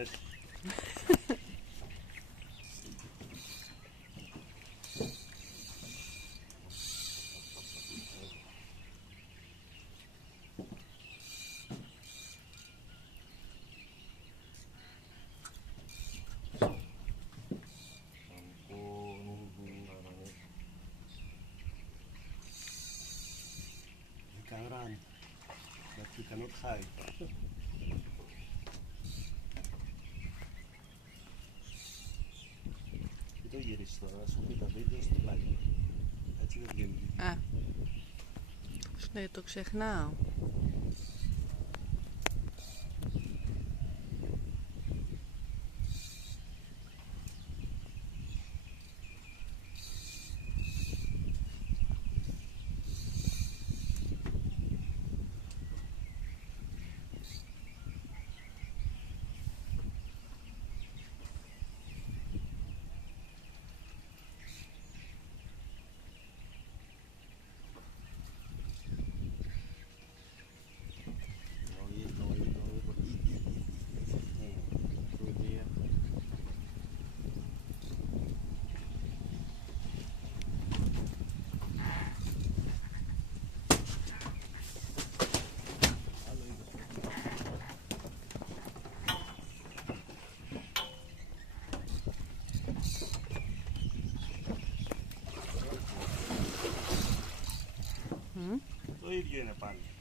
αρέσει. Ikan ran, ikan uthai. Το γυρίσεις τώρα, σου πει τα βίντεο στο πλάι. Έτσι δεν βγαίνει. Α, σου λέει το ξεχνάω. Το ίδιο είναι πάλι.